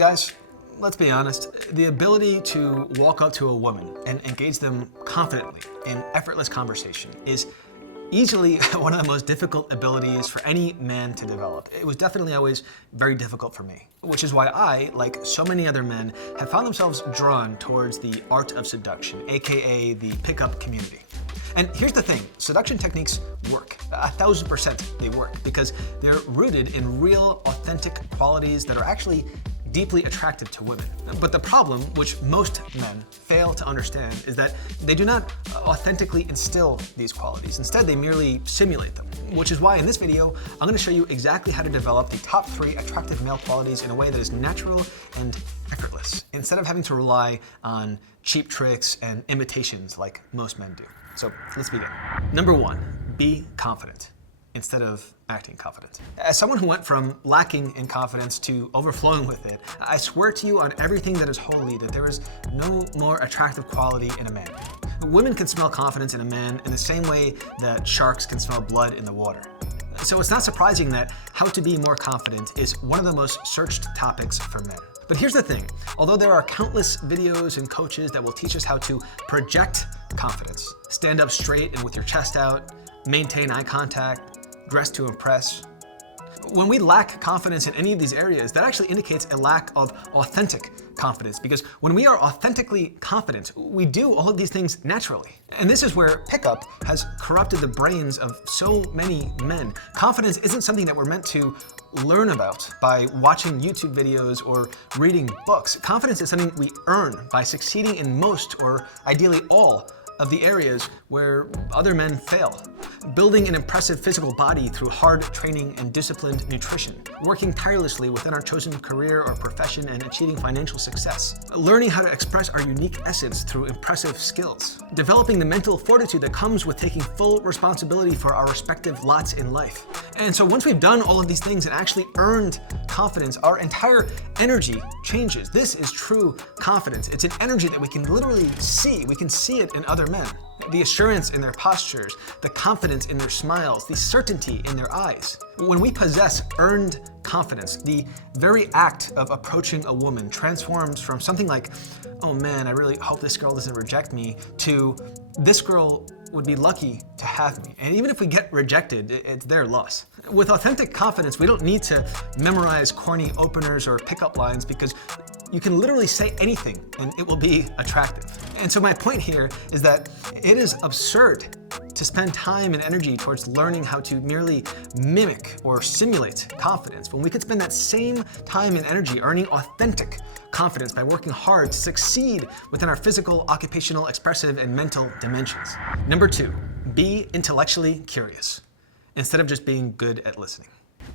Guys, let's be honest, the ability to walk up to a woman and engage them confidently in effortless conversation is easily one of the most difficult abilities for any man to develop. It was definitely always very difficult for me, which is why I, like so many other men, have found themselves drawn towards the art of seduction, aka the pickup community. And here's the thing, seduction techniques work. 1000% they work because they're rooted in real, authentic qualities that are actually deeply attractive to women. But the problem, which most men fail to understand, is that they do not authentically instill these qualities. Instead, they merely simulate them. Which is why in this video, I'm gonna show you exactly how to develop the top 3 attractive male qualities in a way that is natural and effortless, instead of having to rely on cheap tricks and imitations like most men do. So let's begin. Number 1, be confident instead of acting confident. As someone who went from lacking in confidence to overflowing with it, I swear to you on everything that is holy that there is no more attractive quality in a man. Women can smell confidence in a man in the same way that sharks can smell blood in the water. So it's not surprising that how to be more confident is one of the most searched topics for men. But here's the thing, although there are countless videos and coaches that will teach us how to project confidence, stand up straight and with your chest out, maintain eye contact, dress to impress. When we lack confidence in any of these areas, that actually indicates a lack of authentic confidence, because when we are authentically confident, we do all of these things naturally. And this is where pickup has corrupted the brains of so many men. Confidence isn't something that we're meant to learn about by watching YouTube videos or reading books. Confidence is something we earn by succeeding in most, or ideally all, of the areas where other men fail. Building an impressive physical body through hard training and disciplined nutrition. Working tirelessly within our chosen career or profession and achieving financial success. Learning how to express our unique essence through impressive skills. Developing the mental fortitude that comes with taking full responsibility for our respective lots in life. And so once we've done all of these things and actually earned confidence, our entire energy changes. This is true confidence. It's an energy that we can literally see. We can see it in other men. The assurance in their postures, the confidence in their smiles, the certainty in their eyes. When we possess earned confidence, the very act of approaching a woman transforms from something like, oh man, I really hope this girl doesn't reject me, to this girl would be lucky to have me. And even if we get rejected, it's their loss. With authentic confidence, we don't need to memorize corny openers or pickup lines, because you can literally say anything and it will be attractive. And so my point here is that it is absurd to spend time and energy towards learning how to merely mimic or simulate confidence, when we could spend that same time and energy earning authentic confidence by working hard to succeed within our physical, occupational, expressive, and mental dimensions. Number 2, be intellectually curious instead of just being good at listening.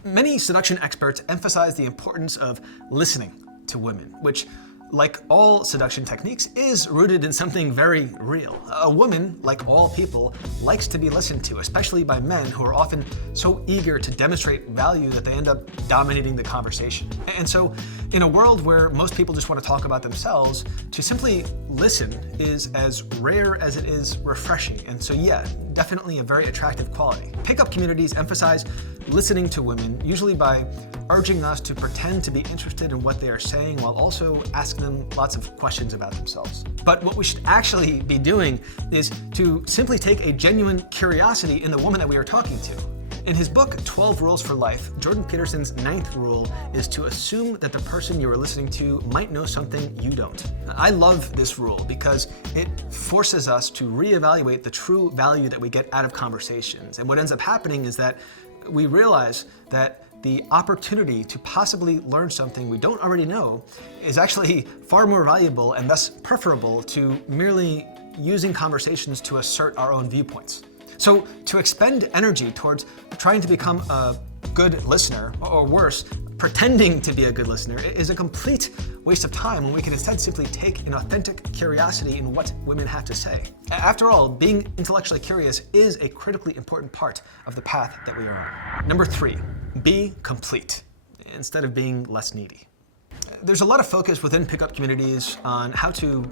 Many seduction experts emphasize the importance of listening to women, which, like all seduction techniques, is rooted in something very real. A woman, like all people, likes to be listened to, especially by men who are often so eager to demonstrate value that they end up dominating the conversation. And so, in a world where most people just want to talk about themselves, to simply listen is as rare as it is refreshing. And so yeah, definitely a very attractive quality. Pickup communities emphasize listening to women, usually by urging us to pretend to be interested in what they are saying while also asking them lots of questions about themselves. But what we should actually be doing is to simply take a genuine curiosity in the woman that we are talking to. In his book, 12 Rules for Life, Jordan Peterson's 9th rule is to assume that the person you are listening to might know something you don't. I love this rule because it forces us to reevaluate the true value that we get out of conversations. And what ends up happening is that we realize that the opportunity to possibly learn something we don't already know is actually far more valuable and thus preferable to merely using conversations to assert our own viewpoints. So to expend energy towards trying to become a good listener, or worse, pretending to be a good listener, is a complete waste of time when we can instead simply take an authentic curiosity in what women have to say. After all, being intellectually curious is a critically important part of the path that we are on. Number 3, be complete instead of being less needy. There's a lot of focus within pickup communities on how to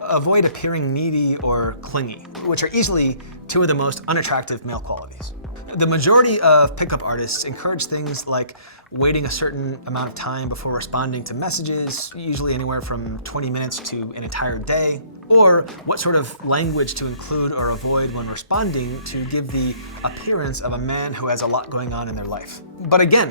avoid appearing needy or clingy, which are easily 2 of the most unattractive male qualities. The majority of pickup artists encourage things like waiting a certain amount of time before responding to messages, usually anywhere from 20 minutes to an entire day, or what sort of language to include or avoid when responding to give the appearance of a man who has a lot going on in their life. But again,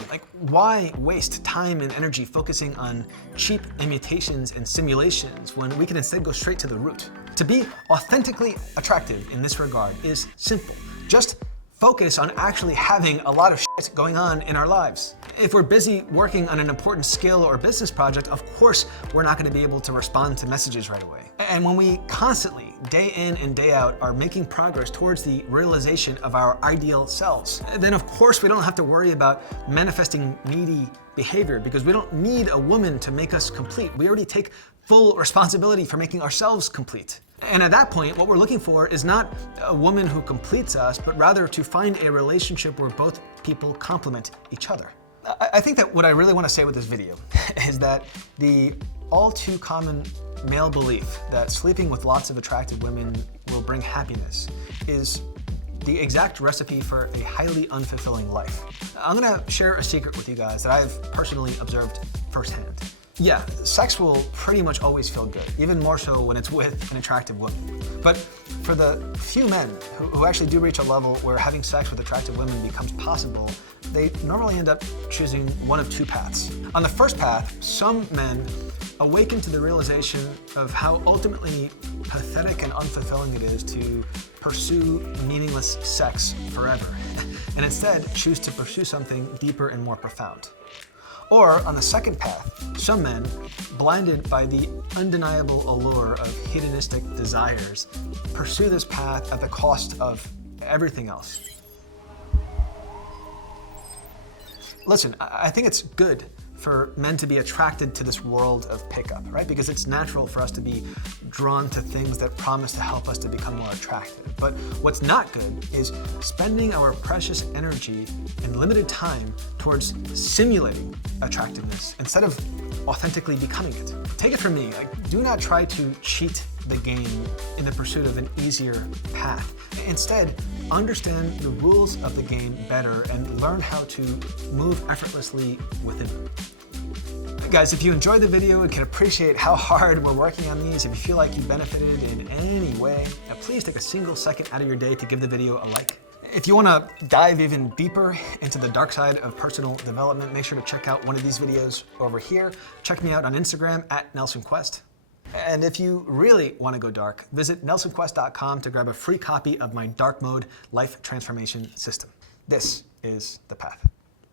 why waste time and energy focusing on cheap imitations and simulations when we can instead go straight to the root? To be authentically attractive in this regard is simple. Just focus on actually having a lot of shit going on in our lives. If we're busy working on an important skill or business project, of course, we're not going to be able to respond to messages right away. And when we constantly, day in and day out, are making progress towards the realization of our ideal selves, then of course we don't have to worry about manifesting needy behavior because we don't need a woman to make us complete. We already take full responsibility for making ourselves complete. And at that point, what we're looking for is not a woman who completes us, but rather to find a relationship where both people complement each other. I think that what I really want to say with this video is that the all too common male belief that sleeping with lots of attractive women will bring happiness is the exact recipe for a highly unfulfilling life. I'm gonna share a secret with you guys that I've personally observed firsthand. Yeah, sex will pretty much always feel good, even more so when it's with an attractive woman. But for the few men who actually do reach a level where having sex with attractive women becomes possible, they normally end up choosing one of two paths. On the first path, some men awaken to the realization of how ultimately pathetic and unfulfilling it is to pursue meaningless sex forever, and instead choose to pursue something deeper and more profound. Or on the second path, some men, blinded by the undeniable allure of hedonistic desires, pursue this path at the cost of everything else. Listen, I think it's good for men to be attracted to this world of pickup, right? Because it's natural for us to be drawn to things that promise to help us to become more attractive. But what's not good is spending our precious energy and limited time towards simulating attractiveness instead of authentically becoming it. Take it from me, do not try to cheat the game in the pursuit of an easier path. Instead, understand the rules of the game better and learn how to move effortlessly within them. Guys, if you enjoyed the video and can appreciate how hard we're working on these, if you feel like you benefited in any way, please take a single second out of your day to give the video a like. If you want to dive even deeper into the dark side of personal development, make sure to check out one of these videos over here. Check me out on Instagram @NelsonQuest. And if you really want to go dark, visit nelsonquest.com to grab a free copy of my Dark Mode Life Transformation System. This is the path.